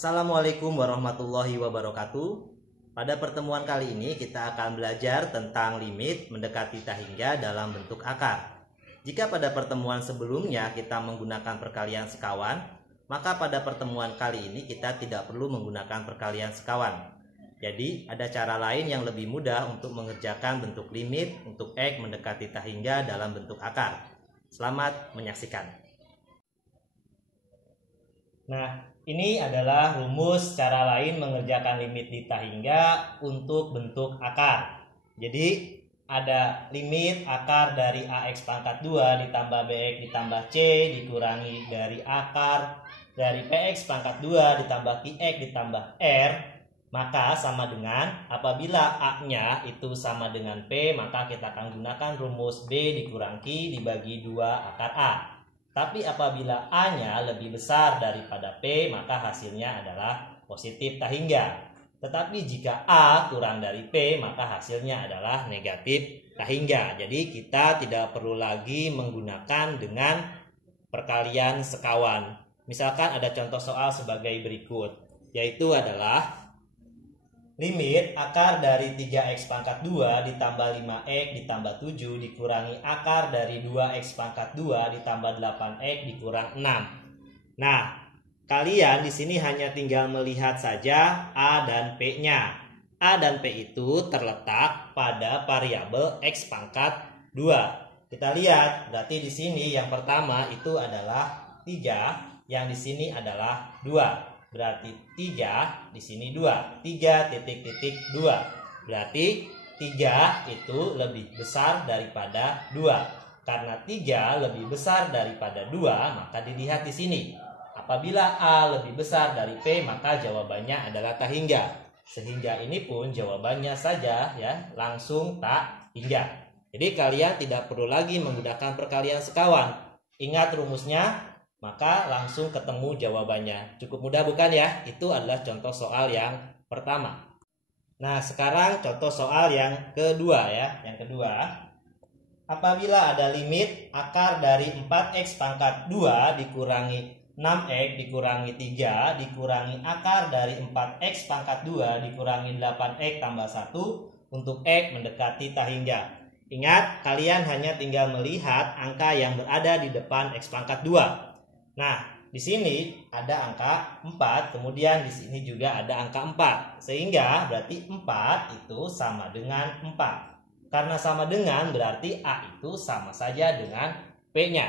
Assalamualaikum warahmatullahi wabarakatuh. Pada pertemuan kali ini kita akan belajar tentang limit mendekati tahingga dalam bentuk akar. Jika pada pertemuan sebelumnya kita menggunakan perkalian sekawan, maka pada pertemuan kali ini kita tidak perlu menggunakan perkalian sekawan. Jadi ada cara lain yang lebih mudah untuk mengerjakan bentuk limit untuk X mendekati tahingga dalam bentuk akar. Selamat menyaksikan. Nah, ini adalah rumus cara lain mengerjakan limit di tahingga untuk bentuk akar. Jadi ada limit akar dari AX pangkat 2 ditambah BX ditambah C dikurangi dari akar dari PX pangkat 2 ditambah QX ditambah R, maka sama dengan apabila A-nya itu sama dengan P, maka kita akan gunakan rumus B dikurang Q dibagi 2 akar A. Tapi apabila A-nya lebih besar daripada P, maka hasilnya adalah positif tahingga. Tetapi jika A kurang dari P, maka hasilnya adalah negatif tahingga. Jadi kita tidak perlu lagi menggunakan dengan perkalian sekawan. Misalkan ada contoh soal sebagai berikut, yaitu adalah limit akar dari 3x pangkat 2 ditambah 5x ditambah 7 dikurangi akar dari 2x pangkat 2 ditambah 8x dikurang 6. Nah, kalian di sini hanya tinggal melihat saja A dan P-nya. A dan P itu terletak pada variabel x pangkat 2. Kita lihat, berarti di sini yang pertama itu adalah 3, yang di sini adalah 2. Berarti 3 di sini 2. 3 titik 2. Berarti 3 itu lebih besar daripada 2. Karena 3 lebih besar daripada 2, maka dilihat di sini. Apabila A lebih besar dari P, maka jawabannya adalah tahingga. Sehingga ini pun jawabannya saja ya, langsung tahingga. Jadi kalian tidak perlu lagi menggunakan perkalian sekawan. Ingat rumusnya, maka langsung ketemu jawabannya. Cukup mudah bukan ya? Itu adalah contoh soal yang pertama. Nah, sekarang contoh soal yang kedua ya. Yang kedua, apabila ada limit akar dari 4x pangkat 2 dikurangi 6x dikurangi 3 dikurangi akar dari 4x pangkat 2 dikurangi 8x tambah 1 untuk X mendekati tahingga. Ingat, kalian hanya tinggal melihat angka yang berada di depan x pangkat 2. Nah, di sini ada angka 4, kemudian di sini juga ada angka 4. Sehingga berarti 4 itu sama dengan 4. Karena sama dengan berarti A itu sama saja dengan P-nya.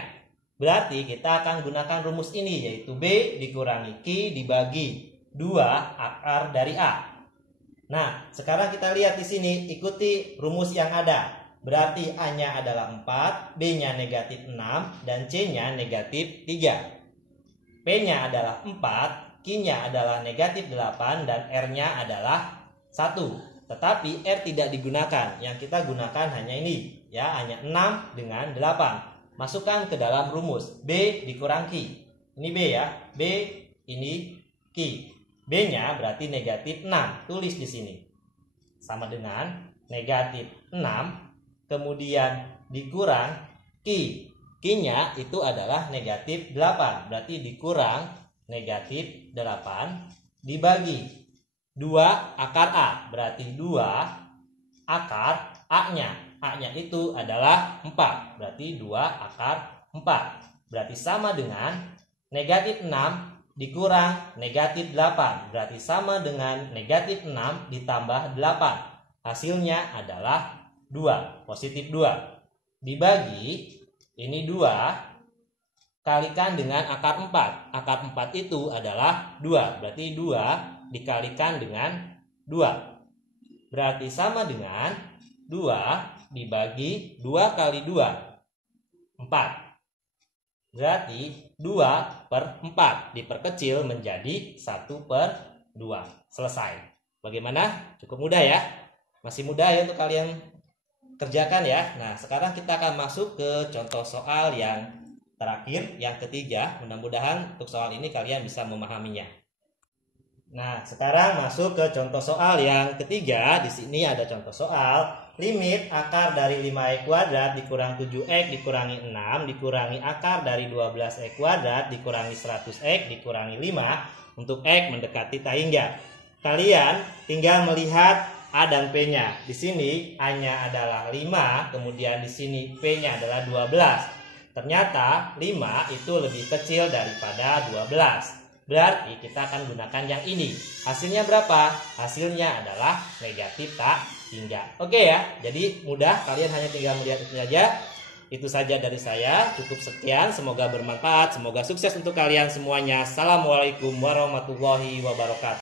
Berarti kita akan gunakan rumus ini, yaitu B dikurangi Q dibagi 2 akar dari A. Nah, sekarang kita lihat di sini, ikuti rumus yang ada. Berarti A-nya adalah 4, B-nya negatif 6, dan C-nya negatif 3. P-nya adalah 4, Q-nya adalah negatif 8, dan R-nya adalah 1. Tetapi R tidak digunakan. Yang kita gunakan hanya ini, ya, hanya 6 dengan 8. Masukkan ke dalam rumus B dikurang Q. Ini B ya, B ini Q. B-nya berarti negatif 6. Tulis di sini. Sama dengan negatif 6, kemudian dikurang Q. Q-nya itu adalah negatif 8. Berarti dikurang negatif 8 dibagi 2 akar A. Berarti 2 akar A-nya. A-nya itu adalah 4. Berarti 2 akar 4. Berarti sama dengan negatif 6 dikurang negatif 8. Berarti sama dengan negatif 6 ditambah 8. Hasilnya adalah 2. Positif 2. Dibagi ini 2 kalikan dengan akar 4. Akar 4 itu adalah 2. Berarti 2 dikalikan dengan 2. Berarti sama dengan 2 dibagi 2 kali 2. 4. Berarti 2/4 diperkecil menjadi 1/2. Selesai. Bagaimana? Cukup mudah ya? Masih mudah ya untuk kalian kerjakan ya. Nah, sekarang kita akan masuk ke contoh soal yang terakhir, yang ketiga. Mudah-mudahan untuk soal ini kalian bisa memahaminya. Nah, sekarang masuk ke contoh soal yang ketiga. Di sini ada contoh soal. Limit akar dari 5x kuadrat dikurang 7x dikurangi 6 dikurangi akar dari 12x kuadrat dikurangi 100x dikurangi 5 untuk x mendekati tahingga. Kalian tinggal melihat A dan P-nya. Di sini A-nya adalah 5, kemudian di sini P-nya adalah 12. Ternyata 5 itu lebih kecil daripada 12. Berarti kita akan gunakan yang ini. Hasilnya berapa? Hasilnya adalah negatif tak hingga. Oke ya, jadi mudah, kalian hanya tinggal melihat itu saja. Itu saja dari saya, cukup sekian, semoga bermanfaat, semoga sukses untuk kalian semuanya. Assalamualaikum warahmatullahi wabarakatuh.